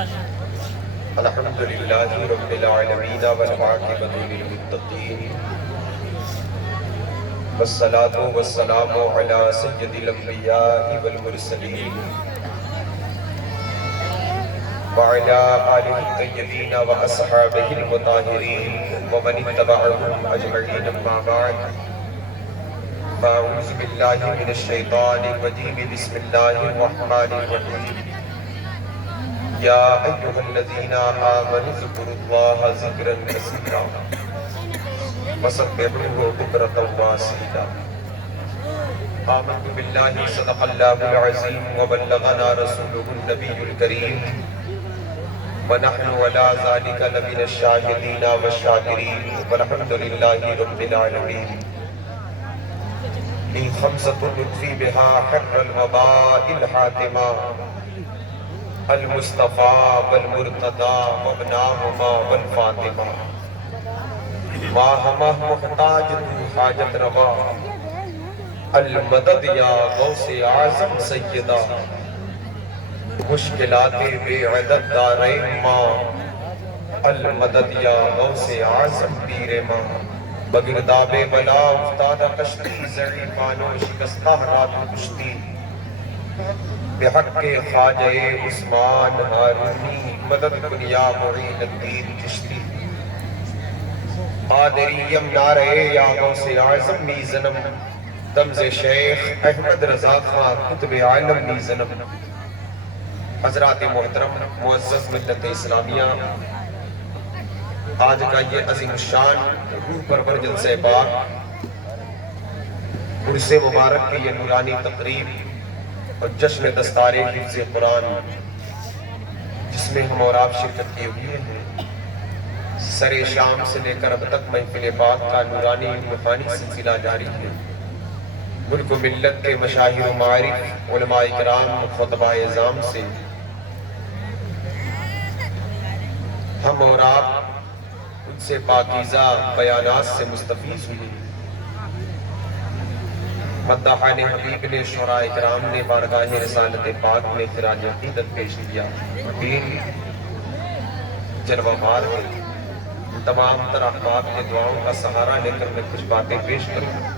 الحمد للہ رب العالمین والعاقبۃ للمتقین والصلاة والسلام علی سید الانبیاء والمرسلین وعلی آلہ الطیبین واصحابہ المطہرین ومن اتبعہم اجمعین اما بعد فاعوذ باللہ من الشیطان الرجیم بسم اللہ الرحمن الرحیم یا ایہا الذین آمنوا اذکروا اللہ ذکرا کثیرا وسبحوہ بکرۃ واصیلا آمنت باللہ صدق اللہ العظیم وبلغنا رسولہ النبی الکریم ونحن علی ذلک لمن الشاہدین والشاکرین والحمد للہ رب العالمین لی خمسۃ یطفی بہا حر الوباء الحاتمہ المصطفیٰ والمرتضیٰ وابناہما والفاطمہ واہمہ محتاج تو حاجت روا المدد یا غوث اعظم سیدہ مشکلات بے عدد دارین ماں المدد یا غوث اعظم پیر ماں بگرداب بلا افتادہ کشتی ضعیفان و شکستہ رات کشتی بحق خواجہ عثمان ہارونی مدد کن یا معین الدین چشتی قادریم نعرہ یا غوث اعظم میزنم دمز شیخ احمد رضا خان قطب عالم میزنم حضرات محترم معزز ملت اسلامیہ آج کا یہ عظیم شان روح پرور جلسہ پاک عرس مبارک کی یہ نورانی تقریب اور جشن دستار حفظ قرآن جس میں ہم اور آپ شرکت کیے ہوئے ہیں سر شام سے لے کر اب تک محفل پاک کا نورانی روحانی سلسلہ جاری ہے ملک و ملت کے مشاہیر و معارف علماء کرام خطبہ اعظام سے ہم اور آپ ان سے پاکیزہ بیانات سے مستفیض ہوئے مداحان حبیب نے شعراء کرام نے بارگاہ رسالت پاک میں خراج عقیدت پیش کیا دین جلوہ مار ہے تمام تر احباب کے دعاؤں کا سہارا لے کر میں کچھ باتیں پیش کروں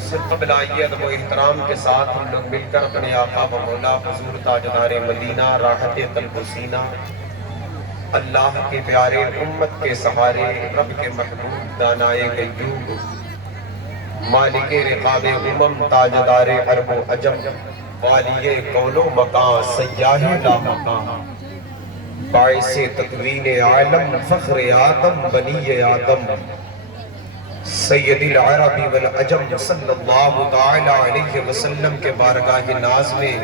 صرف قبل آئیے ادب و احترام کے ساتھ ہم لوگ مل کر اپنے آقا و مولا حضور تاجدار مدینہ راحت قلب و سینہ اللہ کے پیارے امت کے سہارے رب کے محبوب دانائے غیوب مالک رقاب امم تاجدار عرب و عجم والی کون و مکان سیاہ لا مکان باعث تکوین عالم فخر آدم بنی آدم سید العرب والعجم صلی اللہ تعالی علیہ وسلم کے بارگاہ ناز میں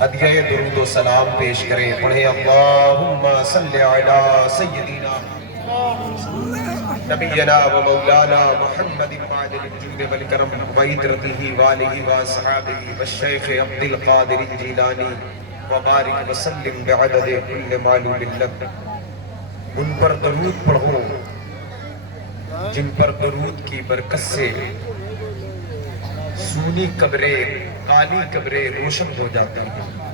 ہدیہ درود و سلام پیش کریں پڑھیں اللہم صلی علی سیدنا نبینا و مولانا محمد معدن الجود والکرم وعطرتہ والہ واصحابہ والشیخ عبد القادر الجیلانی وبارک وسلم بعدد کل معلوم لک ان پر درود پڑھو جن پر درود کی برکت سے سونی قبریں کالی قبریں روشن ہو جاتی ہیں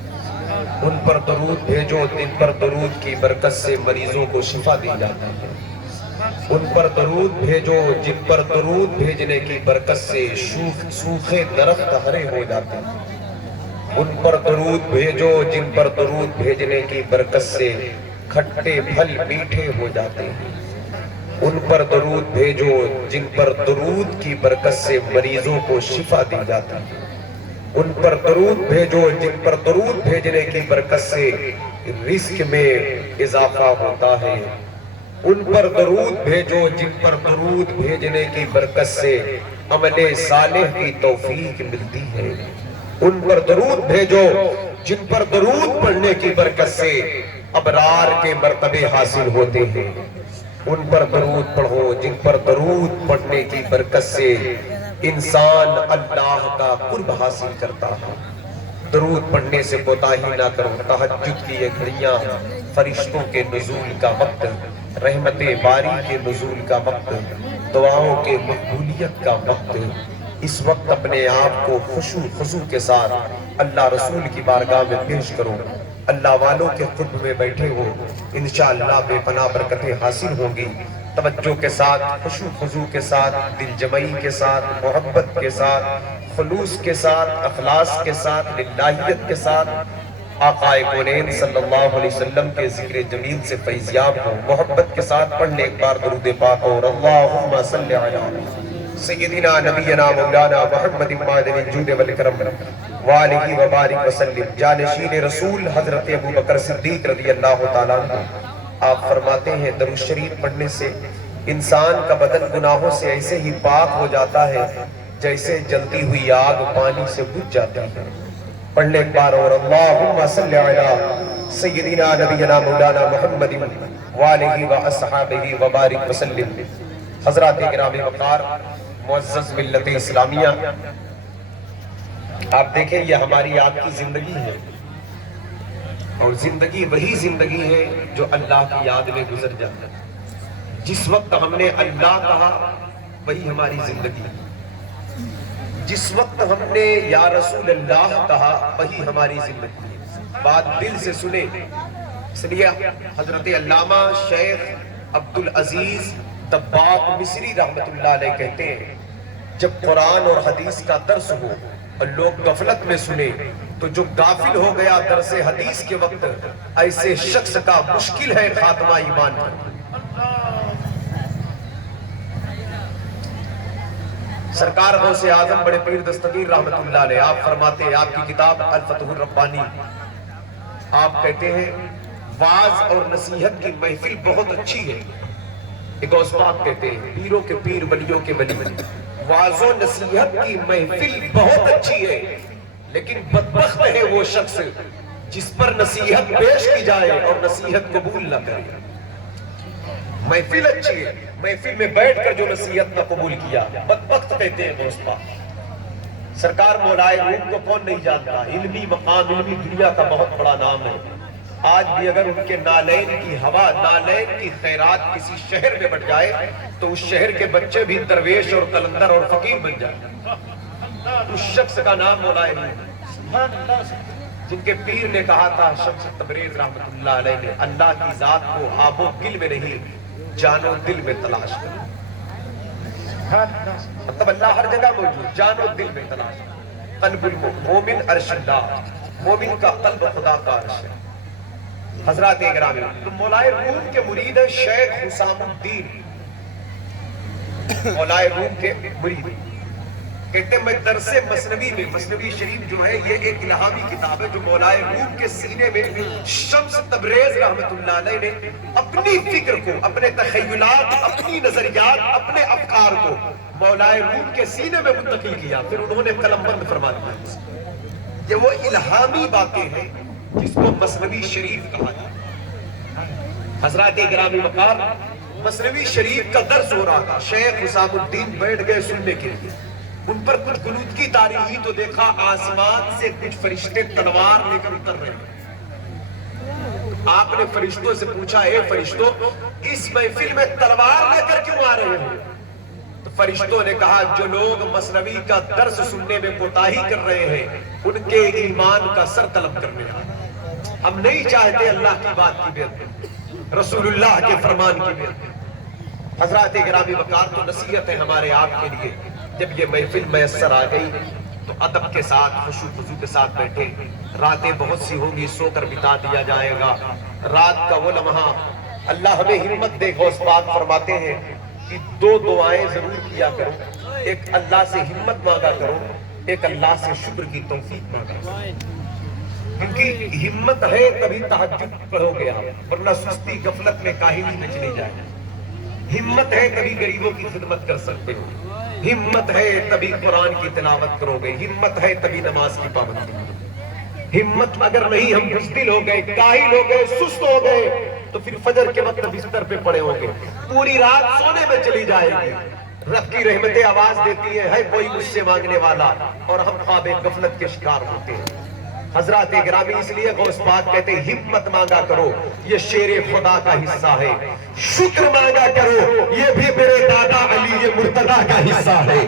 ان پر درود بھیجو جن پر درود کی برکت سے مریضوں کو شفا دی جاتی ہے ان پر درود بھیجو جن پر درود بھیجنے کی برکت سے سوکھے درخت ہرے ہو جاتے ہیں ان پر درود بھیجو جن پر درود بھیجنے کی برکت سے کھٹے پھل میٹھے ہو جاتے ہیں ان پر درود بھیجو جن پر درود کی برکت سے مریضوں کو شفا دی جاتی ہے ان پر درود بھیجو جن پر درود بھیجنے کی برکت سے رزق میں اضافہ ہوتا ہے ان پر درود بھیجو جن پر درود بھیجنے کی برکت سے عمل صالح کی توفیق ملتی ہے ان پر درود بھیجو جن پر درود پڑھنے کی برکت سے ابرار کے مرتبے حاصل ہوتے ہیں ان پر درود پڑھو جن پر درود پڑھنے کی برکت سے انسان اللہ کا قرب حاصل کرتا ہے درود پڑھنے سے کوتاہی نہ کرو تہجد کی یہ گھڑیاں فرشتوں کے نزول کا وقت رحمت باری کے نزول کا وقت دعاؤں کے مقبولیت کا وقت اس وقت اپنے آپ کو خشوع خضوع کے ساتھ اللہ رسول کی بارگاہ میں پیش کرو اللہ والوں کے قرب میں بیٹھے ہو، انشاءاللہ بے پناہ برکتیں حاصل ہوں گی۔ توجہ کے ساتھ، خشوع خضوع کے ساتھ، دل جمعی کے ساتھ، محبت کے ساتھ، خلوص کے ساتھ، اخلاص کے ساتھ، للہیت کے ساتھ آقا کونین صلی اللہ علیہ وسلم کے ذکر جمیل سے فیضیاب ہو۔ محبت کے ساتھ پڑھ لیں ایک بار درود پاک اور اللہم صلی علی سیدنا نبینا مولانا محمد معدن الجود والکرم وآلہ وبارک وسلم۔ جانشین رسول حضرت ابوبکر صدیق رضی اللہ تعالیٰ عنہ، آپ فرماتے ہیں درود شریف پڑھنے سے انسان کا بدن گناہوں سے ایسے ہی پاک ہو جاتا ہے جیسے جلتی ہوئی آگ پانی سے بجھ جاتی ہے۔ پڑھ لیں ایک بار اور اللہم صلی علی سیدنا نبینا مولانا محمد وآلہ واصحابہ وبارک وسلم۔ حضرات گرامی وقار، معزز ملت اسلامیہ، آپ دیکھیں یہ ہماری آپ کی زندگی ہے، اور زندگی وہی زندگی ہے جو اللہ کی یاد میں گزر جاتا ہے۔ جس وقت ہم نے اللہ کہا وہی ہماری زندگی ہے، جس وقت ہم نے یا رسول اللہ کہا وہی ہماری زندگی ہے۔ بات دل سے سنیں، اس لیے حضرت علامہ شیخ عبدالعزیز دباغ مصری رحمت اللہ علیہ کہتے ہیں جب قرآن اور حدیث کا درس ہو اور لوگ غفلت میں سنے تو جو غافل ہو گیا درس حدیث کے وقت، ایسے شخص کا مشکل ہے خاتمہ ایمان پر۔ سرکار غوث اعظم بڑے پیر دستگیر رحمت اللہ علیہ آپ فرماتے ہیں، آپ کی کتاب الفتح الربانی، آپ کہتے ہیں واعظ اور نصیحت کی محفل بہت اچھی ہے۔ ایک غوث پاک کہتے ہیں پیروں کے پیر ولیوں کے ولی، واعظ و نصیحت کی محفل بہت اچھی ہے، لیکن بدبخت ہے وہ شخص جس پر نصیحت پیش کی جائے اور نصیحت قبول نہ کرے۔ محفل اچھی ہے، محفل میں بیٹھ کر جو نصیحت نہ قبول کیا بدبخت کہتے ہیں غوث پاک۔ سرکار مولائے روم کو کون نہیں جانتا، علمی مقام، علمی دنیا کا بہت بڑا نام ہے۔ آج بھی اگر ان کے نالین کی ہوا، نالین کی خیرات کسی شہر میں بڑھ جائے تو اس شہر کے بچے بھی درویش اور قلندر اور فقیر بن جائے۔ اس شخص کا نام مولائے روم، جن کے پیر نے کہا تھا شمس تبریز رحمت اللہ علیہ نے، اللہ کی ذات کو آب و گل میں نہیں جان و دل میں تلاش کرو۔ مطلب اللہ ہر جگہ موجود، جان و دل میں تلاش کرو۔ قلب المومن عرش اللہ، مومن کا قلب خدا کا عرش ہے۔ حضرات اکرامی، تو مولائے روم کے مرید ہے شیخ حسام الدین، مولائے روم کے مرید کہتے ہیں میں درس مثنوی میں، مثنوی شریف جو ہے یہ ایک الہامی کتاب ہے جو مولائے روم کے سینے میں شمس تبریز رحمت اللہ علیہ نے اپنی فکر کو، اپنے تخیلات، اپنی نظریات، اپنے افکار کو مولائے روم کے سینے میں منتقل کیا، پھر انہوں نے قلم بند فرما دیا۔ یہ وہ الہامی باتیں ہیں جس کو مثنوی شریف کہا جاتا ہے۔ حضرات گرامی وقار، مثنوی شریف کا درس ہو رہا تھا، شیخ حسام الدین بیٹھ گئے سننے کے لیے۔ ان پر کچھ قنوت کی تاریخ ہوئی تو دیکھا آسمان سے کچھ فرشتے تلوار لے کر اتر رہے ہیں۔ آپ نے فرشتوں سے پوچھا، اے فرشتوں اس محفل میں تلوار لے کر کیوں آ رہے ہیں؟ تو فرشتوں نے کہا جو لوگ مثنوی کا درس سننے میں کوتاہی کر رہے ہیں ان کے ایمان کا سر طلب کرنے آ رہے ہیں۔ ہم نہیں چاہتے اللہ کی بات کی بیعت، رسول اللہ کے فرمان کی بیعت۔ حضرات گرامی وقار، تو نصیحت ہے ہمارے آپ کے لیے، جب یہ محفل میسر آ گئی تو ادب کے ساتھ، خشوع خضوع کے ساتھ بیٹھے۔ راتیں بہت سی ہوں گی، سو کر بتا دیا جائے گا۔ رات کا وہ لمحہ اللہ ہمیں ہمت دے۔ غوث پاک فرماتے ہیں کہ دو دعائیں ضرور کیا کرو، ایک اللہ سے ہمت مانگا کرو، ایک اللہ سے شکر کی توفیق مانگا کرو، کیونکہ ہمت ہے تبھی تہجد پڑھو گے آپ، ورنہ سستی غفلت میں کاہلی میں چلی جائے۔ ہمت ہے تبھی غریبوں کی خدمت کر سکتے ہو، ہمت ہے تبھی قرآن کی تلاوت کرو گے، ہمت ہے تبھی نماز کی پابندی کرو گے۔ ہمت اگر نہیں، ہم بزدل ہو گئے، کاہل ہو گئے، سست ہو گئے تو پھر فجر کے وقت بستر پہ پڑے ہوں گے، پوری رات سونے میں چلی جائے گی۔ رب کی رحمتیں آواز دیتی ہے کوئی مجھ سے مانگنے والا، اور ہم خواب غفلت کے شکار ہوتے ہیں۔ حضرات گرامی اس لیے غوث پاک کہتے ہیں ہمت مانگا کرو یہ شیر خدا کا حصہ ہے، شکر مانگا کرو یہ بھی میرے دادا علی یہ مرتضیٰ کا حصہ ہے۔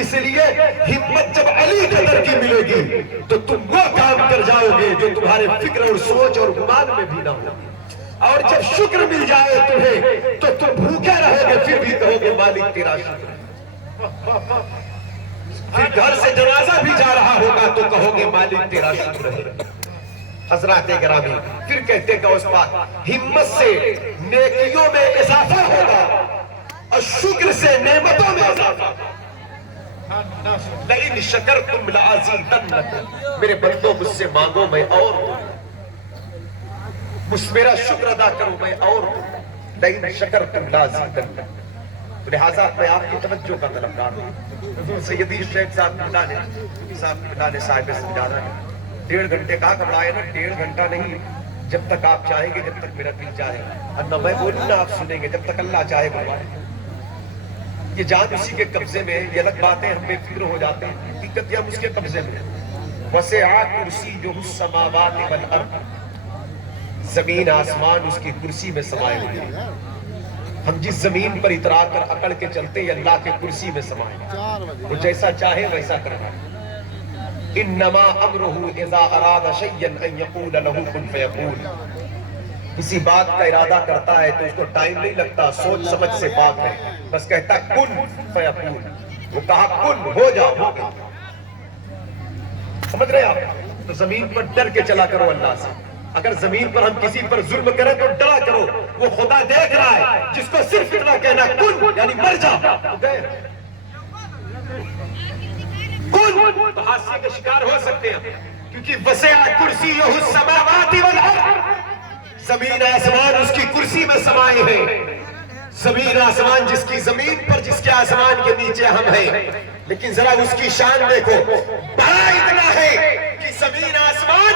اس لیے ہمت جب علی کے در کی ملے گی تو تم وہ کام کر جاؤ گے جو تمہارے فکر اور سوچ اور گمان میں بھی نہ ہو، اور جب شکر مل جائے تمہیں تو تم بھوکے رہو گے پھر بھی کہو گے مالک تیرا شکر ہے۔ پھر گھر سے جنازہ بھی جا رہا ہوگا تو کہو گے مالک تیرا شکر ہے۔ حضرات گرامی پھر کہتے ہیں غوث پاک ہمت سے نیکیوں میں اضافہ ہوگا اور شکر سے نعمتوں میں اضافہ۔ لئن شکرتم لأزیدنکم، میرے بندوں مجھ سے مانگو میں اور دوں، میرا شکر ادا کرو میں اور دوں۔ لئن شکرتم لأزیدنکم، لہذا میں آپ کی توجہ کا طلبگار ہوں۔ سیدی شیخ صاحب بلال صاحب سمجھانا ہے 1.5 گھنٹے کہا گھبرائے نا، 1.5 گھنٹہ نہیں، جب تک آپ چاہیں گے، جب تک میرا دل چاہے، اور میں بولوں نا آپ سنیں گے، جب تک اللہ چاہے بلوائے۔ یہ جان اسی کے قبضے میں، یہ الگ باتیں ہم بے فکر ہو جاتے ہیں، حقیقت یہ ہم اس کے قبضے میں۔ وسع کرسیہ السماوات والارض، زمین آسمان اس کی کرسی میں سمائے ہوئے ہیں۔ ہم جس زمین پر اترا کر اکڑ کے چلتے ہیں اللہ کے کرسی میں سمائے، وہ جیسا چاہے ویسا کرنا۔ انما امرہ اذا اراد شیئا ان یقول له کن فیکون، کسی بات کا ارادہ کرتا ہے تو اس کو ٹائم نہیں لگتا، سوچ سمجھ سے بات ہے، بس کہتا کن فیکون، وہ کہا کن ہو جا، ہو گیا۔ سمجھ رہے آپ؟ تو زمین پر ڈر کے چلا کرو اللہ سے۔ اگر زمین پر ہم کسی پر ظلم کریں تو ڈرا کرو، وہ خدا دیکھ رہا ہے، جس کو صرف اتنا کہنا کن یعنی مر جا، کن تو حادثے کے شکار ہو سکتے ہیں، کیونکہ وسع کرسیہ السماوات والارض، زمین آسمان اس کی کرسی میں سمائے ہیں۔ زمین آسمان جس کی زمین پر، جس کے آسمان کے نیچے ہم ہیں، لیکن ذرا اس کی شان دیکھو، بڑا اتنا ہے کہ زمین آسمان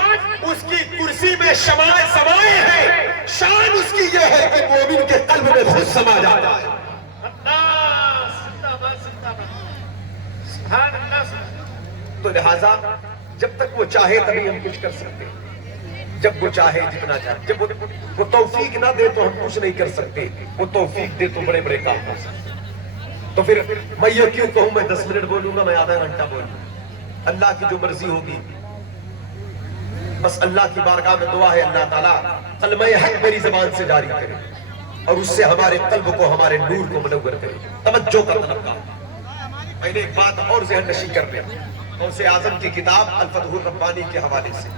اس کی کرسی میں سمائے ہیں، شان اس کی یہ ہے کہ مومن کے قلب میں خود سما جاتا ہے۔ تو لہذا جب تک وہ چاہے تبھی ہم کچھ کر سکتے ہیں، جب وہ چاہے جتنا چاہے، جب وہ توفیق نہ دے تو ہم کچھ نہیں کر سکتے، وہ توفیق دے تو بڑے بڑے کام کر سکتے۔ تو پھر میں یہ کیوں کہوں میں 10 منٹ بولوں گا، میں آدھا گھنٹہ بولوں، اللہ کی جو مرضی ہوگی۔ بس اللہ کی بارگاہ میں دعا ہے اللہ تعالیٰ کلمہ حق میری زبان سے جاری کرے اور اس سے ہمارے قلب کو، ہمارے نور کو منور کرے۔ توجہ کا طلبگار میں نے ایک بات اور ذہن نشی کر لیا، غوث اعظم کی کتاب الفتح الربانی کے حوالے سے۔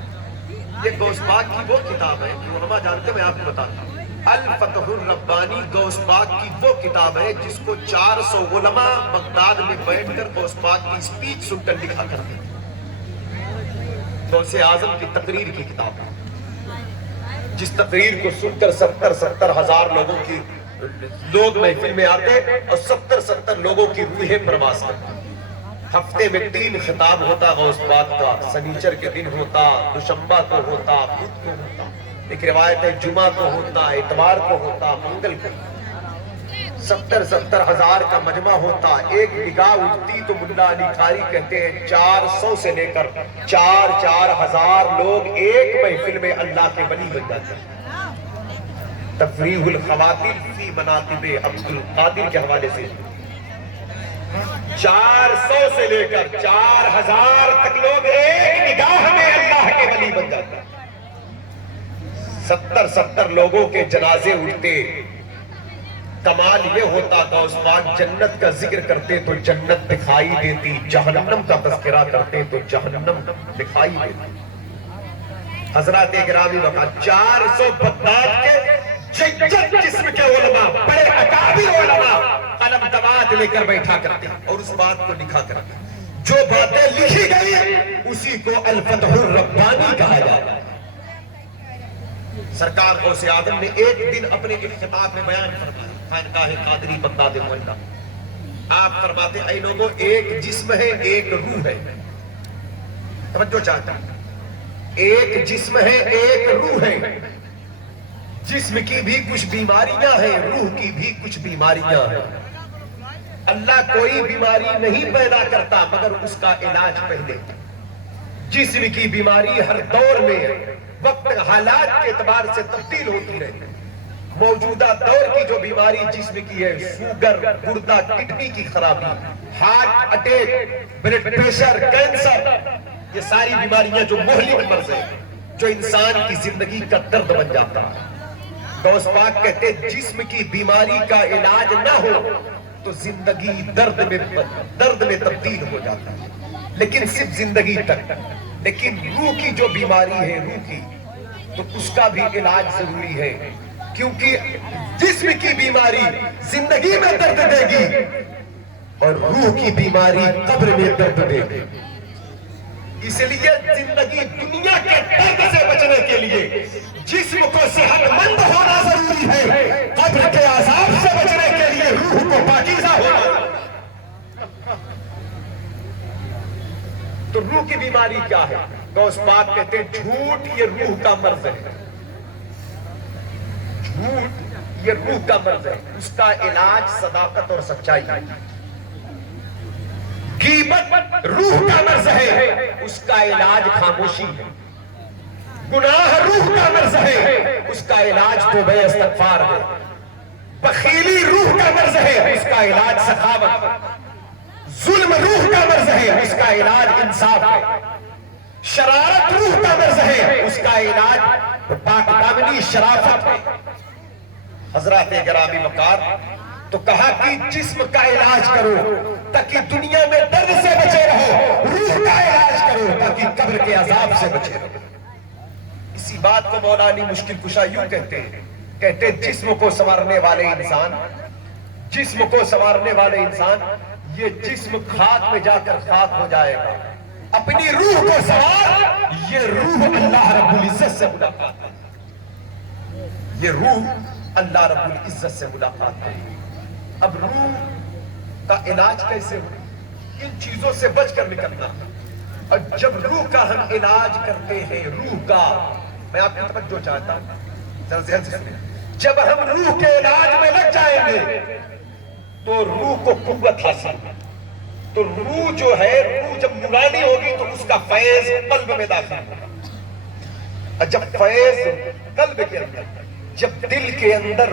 یہ غوث پاک کی وہ کتاب ہے، علماء جانتے ہیں، میں آپ کو بتاتا ہوں۔ الفتح الربانی غوث پاک کی وہ کتاب ہے جس کو 400 علماء بغداد میں بیٹھ کر غوث پاک کی سپیچ سن کر لکھا کرتے ہیں۔ غوث اعظم کی تقریر کی کتاب ہے، جس تقریر کو سن کر 70 ہزار لوگ محفل میں آتے اور 70 لوگوں کی روحیں پرواز کرتے۔ ہفتے میں 3 خطاب ہوتا غوث پاک کا، سنیچر کے دن ہوتا، دوشنبہ کو ہوتا، بدھ کو ہوتا، ایک روایت ہے جمعہ کو ہوتا، اتوار کو ہوتا، منگل کو۔ 70 ہزار کا مجمع ہوتا، ایک نگاہ اٹھتی تو ملا علی قاری کہتے ہیں 400 سے لے کر 4 ہزار لوگ ایک محفل میں اللہ کے ولی بن جاتے ہیں۔ تفریح الخواطر فی مناقب عبد القادر کے حوالے سے 400 سے لے کر 4000 تک لوگ ایک نگاہ میں اللہ کے ولی بن جاتے ہیں۔ 70 لوگوں کے جنازے اٹھتے، کمال یہ ہوتا غوث پاک جنت کا ذکر کرتے تو جنت دکھائی دیتی، جہنم کا تذکرہ کرتے تو جہنم دکھائی دیتی۔ حضرات گرامی وقت 400 بغداد کے ججت قسم کے علماء، بڑے اکابر علماء قلم دوات لے کر بیٹھا کرتے اور اس بات کو لکھا کرتے۔ جو باتیں لکھی گئی اسی کو الفتح الربانی کہا جاتا ہے۔ سرکار غوث اعظم نے ایک دن اپنے خطاب میں بیان فرمایا، خانقاہ قادری بغداد معلّہ، آپ فرماتے اے لوگوں ایک جسم ہے ایک روح ہے۔ توجہ چاہتا ہے، ایک جسم ہے ایک روح ہے، جسم کی بھی کچھ بیماریاں ہیں، روح کی بھی کچھ بیماریاں ہیں۔ اللہ کوئی بیماری نہیں پیدا کرتا مگر اس کا علاج پہلے جسم کی بیماری ہر دور میں وقت حالات کے اعتبار سے تبدیل ہوتی رہتی ہے۔ موجودہ دور کی جو بیماری جسم کی ہے، شوگر، گردہ، کڈنی کی خرابی، heart attack, blood pressure, cancer, یہ ساری بیماریاں جو مہلک مرض ہیں، جو انسان کی زندگی کا درد بن جاتا ہے۔ غوث پاک کہتے ہیں جسم کی بیماری کا علاج نہ ہو تو زندگی درد میں تبدیل ہو جاتا ہے، لیکن صرف زندگی تک۔ لیکن روح کی جو بیماری ہے، روح کی، تو اس کا بھی علاج ضروری ہے، کیونکہ جسم کی بیماری زندگی میں درد دے گی اور روح کی بیماری قبر میں درد دے گی۔ اس لیے زندگی دنیا کے درد سے بچنے کے لیے جسم کو صحت مند ہونا ضروری ہے، قبر کے عذاب سے بچنے کے لیے روح کو پاکیزہ ہونا۔ تو روح کی بیماری کیا ہے؟ غوث پاک کہتے ہیں جھوٹ یہ روح کا مرض ہے، جھوٹ یہ روح کا مرض ہے، اس کا علاج صداقت اور سچائی ہے۔ غیبت روح کا مرض ہے، اس کا علاج خاموشی ہے۔ گناہ روح کا مرض ہے، اس کا علاج توبہ استغفار ہے۔ بخیلی روح کا مرض ہے، اس کا علاج سخاوت ہے۔ ظلم روح کا مرض ہے، اس کا علاج انصاف ہے۔ شرارت روح کا مرض ہے، اس کا علاج پاک دامنی شرافت ہے۔ حضرات گرامی وقار، تو کہا کہ جسم کا علاج کرو تاکہ دنیا میں درد سے بچے رہو، روح کا علاج کرو تاکہ قبر کے عذاب سے بچے رہو۔ اسی بات کو مولا علی مشکل کشا یوں کہتے ہیں جسم کو سنوارنے والے انسان، جسم کو سنوارنے والے انسان، یہ جسم خاک میں جا کر خاک ہو جائے گا، اپنی روح کو سنوار، یہ روح اللہ رب العزت سے ملاقات ہے، یہ روح اللہ رب العزت سے ملاقات ہے۔ اب روح کا علاج کیسے ہو؟ ان چیزوں سے بچ کر نکلنا۔ اور جب روح کا ہم علاج کرتے ہیں، روح کا، میں آپ کی توجہ چاہتا ہوں، ذرا ذہن سے سنیں، جب ہم روح کے علاج میں لگ جائیں گے تو روح کو قوت حاصل، تو روح جو ہے، روح جب نورانی ہوگی تو اس کا فیض قلب میں داخل ہوگا، اور جب فیض قلب کے اندر، جب دل کے اندر